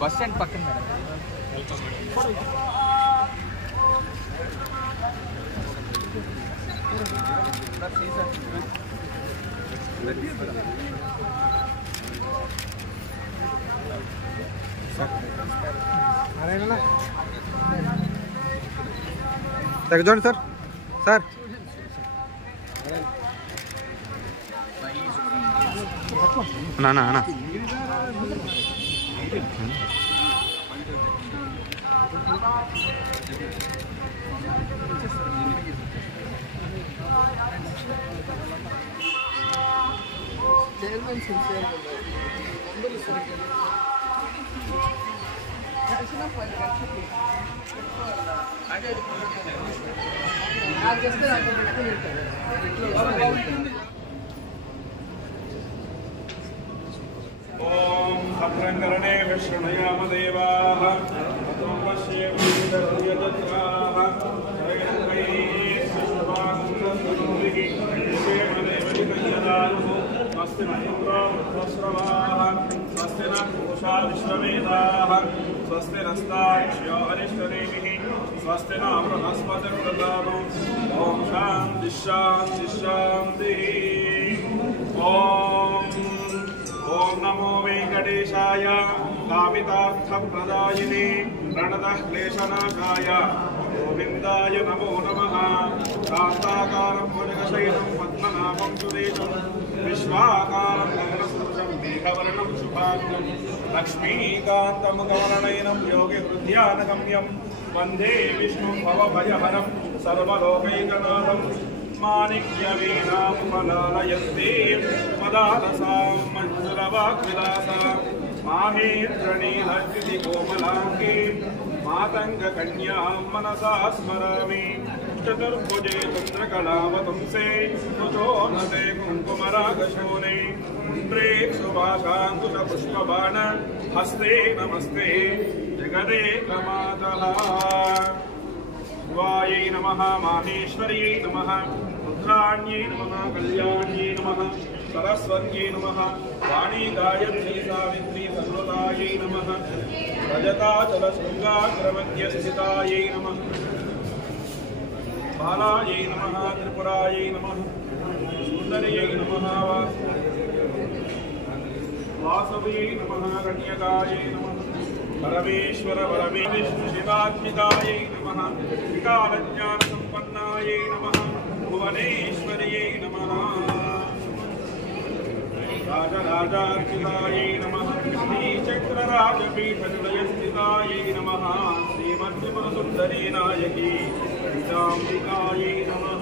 Bus stand పక్కన madam. చూడండి sir. Sir నానా అన్నా ओम भद्रंकरणे विष्णुयाम देवाः ततो पश्येम सर्वयजत्राः स्वस्ति न इंद्रो वृद्धश्रवाः स्वस्ति न पूषा विश्ववेदाः स्वस्ति नस्ताक्ष्यो अरिष्टनेमिः स्वस्ति न बृहस्पतिर्दधातु ओम शांति शांति शांतिः। ओम नमो वेंकटेशाय कामितार्थप्रदायिने प्रणतः क्लेशनाशाय गोविन्दाय नमो नमः। शान्ताकारं भुजगशयनं पद्मनाभं सुरेशं विश्वाकारं गगनसदृशं मेघवर्णं शुभाङ्गं लक्ष्मीकान्तं कमलनयनं योगिहृद्यानगम्यं वन्दे विष्णुं भवभयहरं सर्वलोकैकनाथं माणिक्यवीणामुपलालयन्ते मदालसां मञ्जुलवाग्विलासां माहेन्द्रणीलकृतिकोमलाङ्गे मातङ्गकन्यां मनसा स्मरामि। चतुर्भुजे चन्द्रकलावतंसे सुचोन्नते कुङ्कुमरागशोने पुण्ड्रे सुभाषाङ्कुशपुष्पबाण हस्ते नमस्ते जगदेकमातः। शिवायै नमः माहेश्वर्यै नमः रुद्राण्यै नमः कल्याण्यै नमः सरस्वत्यै नमः वाणी गायत्री सावित्री सर्वदायै नमः रजताचलशृङ्गाग्रमध्यस्थितायै नमः बालायै नमः त्रिपुरायै नमः सुन्दर्यै नमः वासव्यै नमः कन्यकायै नमः परमेश्वर परमेश्वर शिवात्मिकायै नमः विकालज्ञानसम्पन्नायै नमः भुवनेश्वर्यै नमः राजराजार्चितायै नमः श्रीचक्रराजपीठनिलयस्थितायै नमः श्रीमद्विपुरसुन्दरी नायकी चाम्बिकायै नमः।